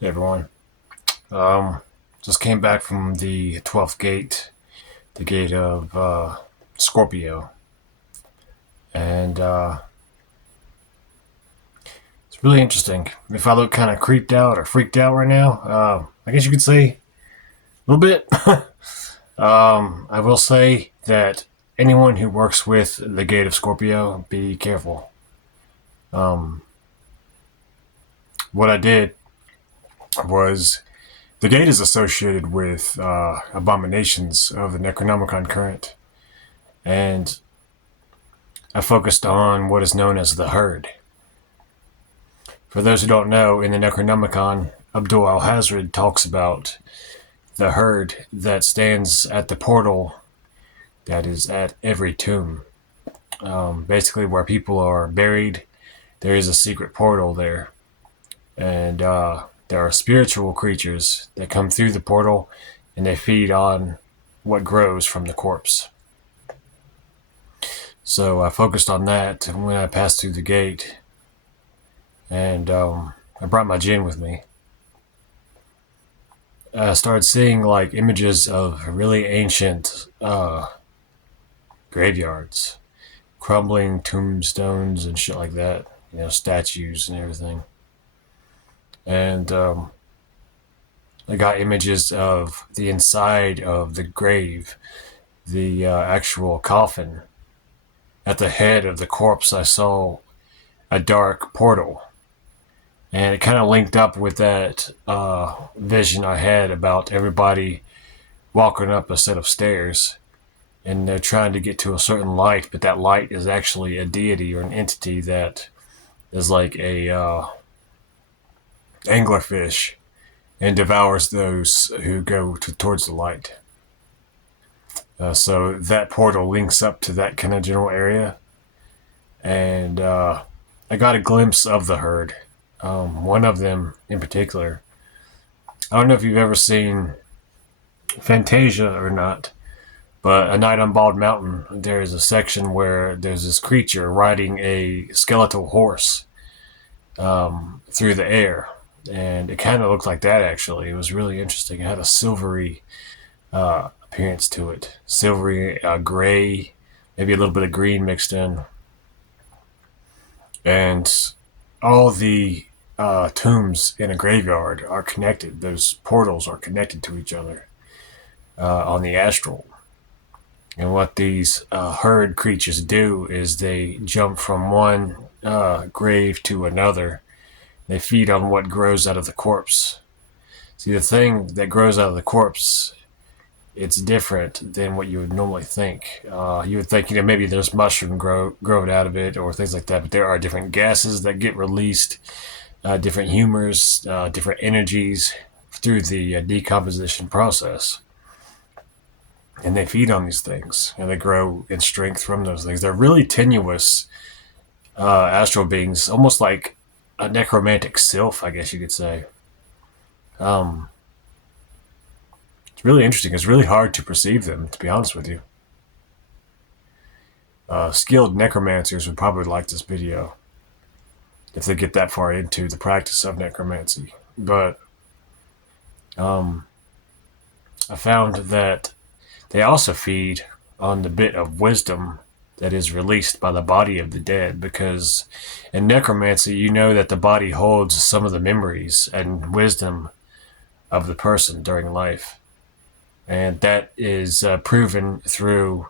Hey everyone. Um, just came back from the 12th gate, the gate of Scorpio, and it's really interesting. If I look kind of creeped out or freaked out right now, I guess you could say a little bit. I will say that anyone who works with the gate of Scorpio, be careful. Um, what I did was the gate is associated with abominations of the Necronomicon current, and I focused on what is known as the herd. For those who don't know, in the Necronomicon, Abdul Alhazred talks about the herd that stands at the portal that is at every tomb. Basically, where people are buried, there is a secret portal there. And there are spiritual creatures that come through the portal and they feed on what grows from the corpse. So I focused on that when I passed through the gate, and I brought my gin with me. I started seeing like images of really ancient graveyards, crumbling tombstones and shit like that. Statues and everything. And I got images of the inside of the grave, the actual coffin. At the head of the corpse, I saw a dark portal. And it kind of linked up with that vision I had about everybody walking up a set of stairs and they're trying to get to a certain light, but that light is actually a deity or an entity that is like a anglerfish and devours those who go towards the light. So that portal links up to that kind of general area, and I got a glimpse of the herd. One of them in particular. I don't know if you've ever seen Fantasia or not, but A Night on Bald Mountain, there is a section where there's this creature riding a skeletal horse through the air. And it kind of looked like that, actually. It was really interesting. It had a silvery appearance to it. Silvery, gray, maybe a little bit of green mixed in. And all the tombs in a graveyard are connected. Those portals are connected to each other on the astral. And what these herd creatures do is they jump from one grave to another. They feed on what grows out of the corpse. See, the thing that grows out of the corpse, it's different than what you would normally think. You would think, maybe there's mushroom growing out of it or things like that, but there are different gases that get released, different humors, different energies through the decomposition process. And they feed on these things, and they grow in strength from those things. They're really tenuous astral beings, almost like a necromantic sylph, I guess you could say. Um, it's really interesting. It's really hard to perceive them, to be honest with you. Skilled necromancers would probably like this video if they get that far into the practice of necromancy. But I found that they also feed on the bit of wisdom that is released by the body of the dead, because in necromancy, you know that the body holds some of the memories and wisdom of the person during life. And that is proven through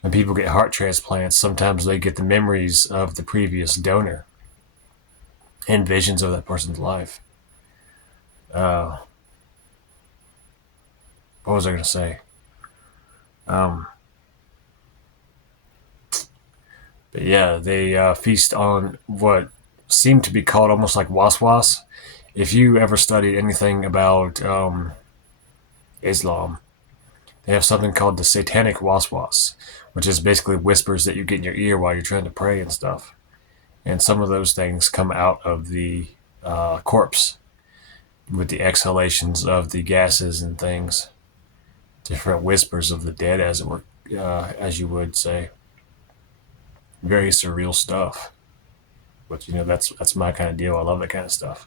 when people get heart transplants. Sometimes they get the memories of the previous donor and visions of that person's life. What was I going to say? But yeah, they feast on what seem to be called almost like waswas. If you ever studied anything about Islam, they have something called the satanic waswas, which is basically whispers that you get in your ear while you're trying to pray and stuff. And some of those things come out of the corpse with the exhalations of the gases and things. Different whispers of the dead, as it were, as you would say. Very surreal stuff. But that's my kind of deal. I love that kind of stuff.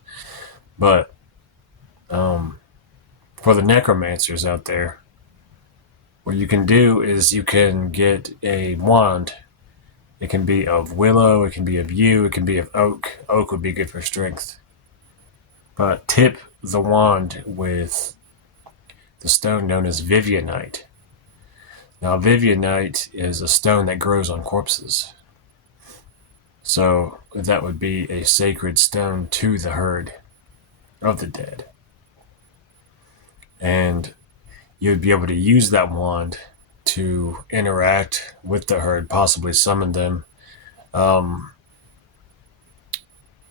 But For the necromancers out there, what you can do is you can get a wand. It can be of willow, it can be of yew, it can be of oak. Oak would be good for strength. But tip the wand with the stone known as Vivianite. Now, Vivianite is a stone that grows on corpses. So that would be a sacred stone to the herd of the dead. And you'd be able to use that wand to interact with the herd, possibly summon them, um,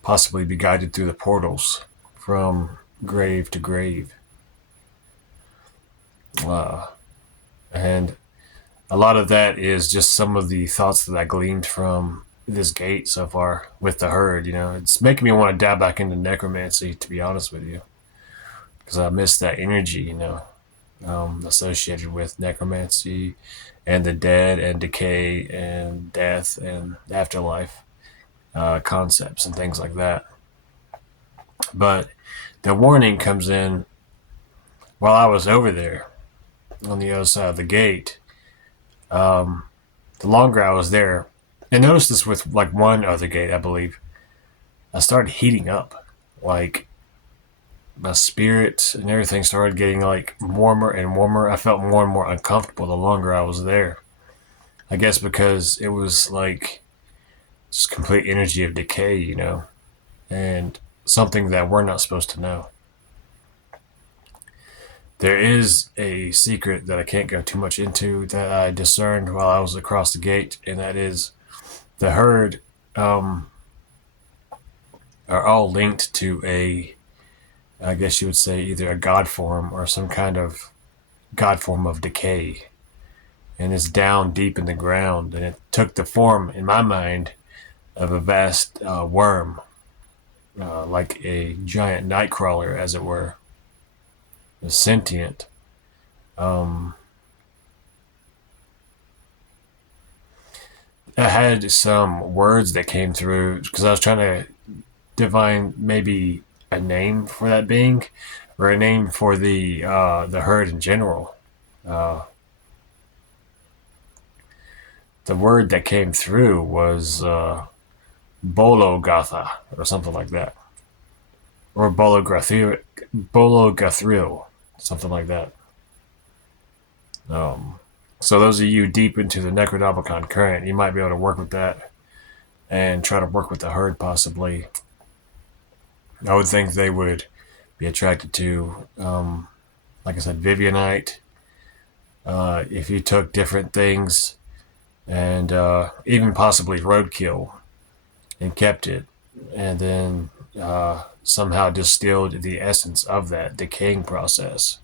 possibly be guided through the portals from grave to grave. And a lot of that is just some of the thoughts that I gleaned from this gate so far with the herd. It's making me want to dive back into necromancy, to be honest with you, because I miss that energy, associated with necromancy and the dead and decay and death and afterlife concepts and things like that. But the warning comes in while I was over there on the other side of the gate. The longer I was there, and notice this with like one other gate, I believe, I started heating up. Like my spirit and everything started getting like warmer and warmer. I felt more and more uncomfortable the longer I was there. I guess because it was like just complete energy of decay, and something that we're not supposed to know. There is a secret that I can't go too much into that I discerned while I was across the gate, and that is the herd are all linked to I guess you would say, either a god form or some kind of god form of decay. And it's down deep in the ground. And it took the form, in my mind, of a vast worm, like a giant night crawler, as it were. Sentient. I had some words that came through because I was trying to divine maybe a name for that being or a name for the herd in general. The word that came through was Bologatha or something like that, or Bologathril, something like that. So those of you deep into the Necronomicon current, you might be able to work with that and try to work with the herd possibly. I would think they would be attracted to, like I said, Vivianite. If you took different things and even possibly roadkill and kept it, and then somehow distilled the essence of that decaying process.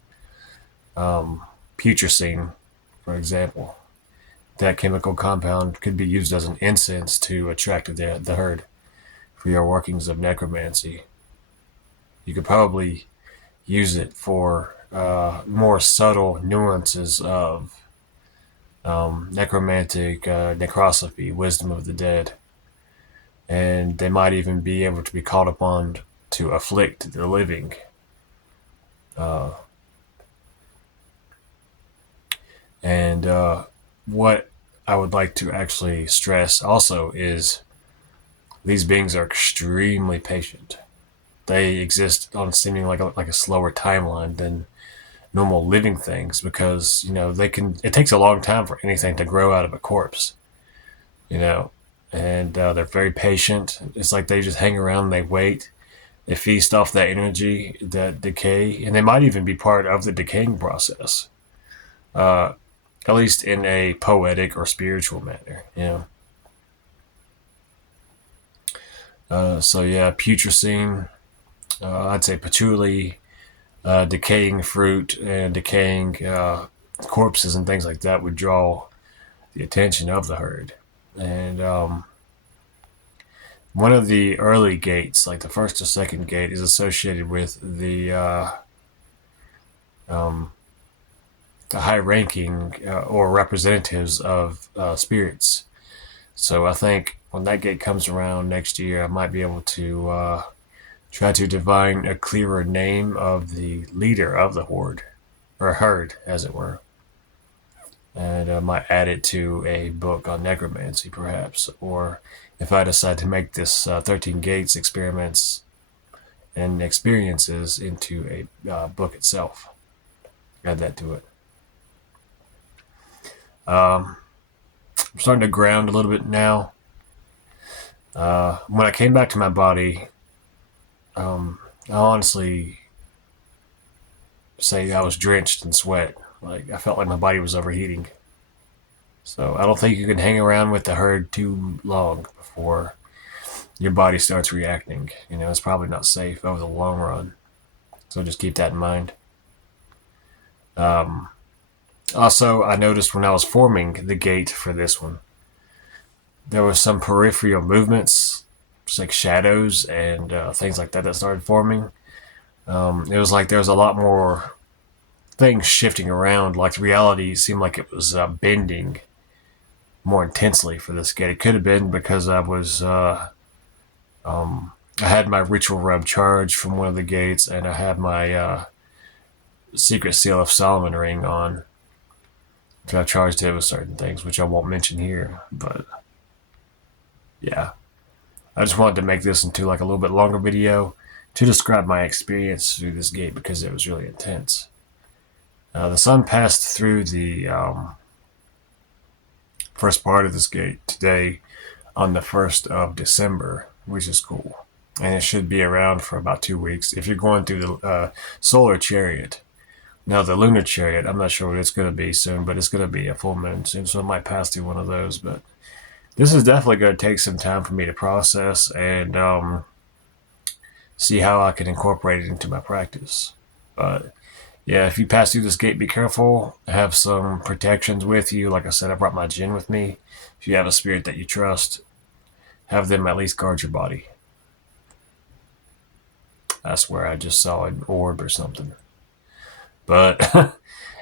Putrescine, for example, that chemical compound could be used as an incense to attract the herd for your workings of necromancy. You could probably use it for more subtle nuances of necromantic necrosophy, wisdom of the dead. And they might even be able to be called upon to afflict the living. And what I would like to actually stress also is these beings are extremely patient. They exist on seeming like a slower timeline than normal living things because, it takes a long time for anything to grow out of a corpse, and they're very patient. It's like they just hang around, they wait, they feast off that energy, that decay, and they might even be part of the decaying process, at least in a poetic or spiritual manner, So yeah, putrescine, I'd say patchouli, decaying fruit and decaying corpses and things like that would draw the attention of the herd. And one of the early gates, like the first or second gate, is associated with the high-ranking or representatives of spirits. So I think when that gate comes around next year, I might be able to try to divine a clearer name of the leader of the horde, or herd, as it were. And I might add it to a book on necromancy, perhaps. Or if I decide to make this 13 Gates experiments and experiences into a book itself, add that to it. I'm starting to ground a little bit now. When I came back to my body, I honestly say I was drenched in sweat. Like I felt like my body was overheating. So I don't think you can hang around with the herd too long before your body starts reacting. You know, it's probably not safe over the long run. So just keep that in mind. Also, I noticed when I was forming the gate for this one, there was some peripheral movements, just like shadows and things like that started forming. It was like there was a lot more things shifting around. Like reality seemed like it was bending more intensely for this gate. It could have been because I had my ritual rub charge from one of the gates, and I had my secret seal of Solomon ring on. So I charged it with certain things, which I won't mention here. But yeah, I just wanted to make this into like a little bit longer video to describe my experience through this gate because it was really intense. The sun passed through the first part of this gate today on the 1st of December, which is cool. And it should be around for about 2 weeks if you're going through the solar chariot. Now, the lunar chariot, I'm not sure what it's going to be soon, but it's going to be a full moon soon, so I might pass through one of those. But this is definitely going to take some time for me to process and see how I can incorporate it into my practice. But yeah, if you pass through this gate, be careful. Have some protections with you. Like I said, I brought my djinn with me. If you have a spirit that you trust, have them at least guard your body. I swear I just saw an orb or something. But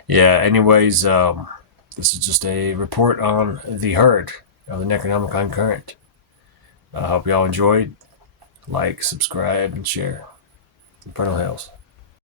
yeah, anyways, this is just a report on the herd of the Necronomicon current. I hope y'all enjoyed. Like, subscribe, and share. Infernal Hells.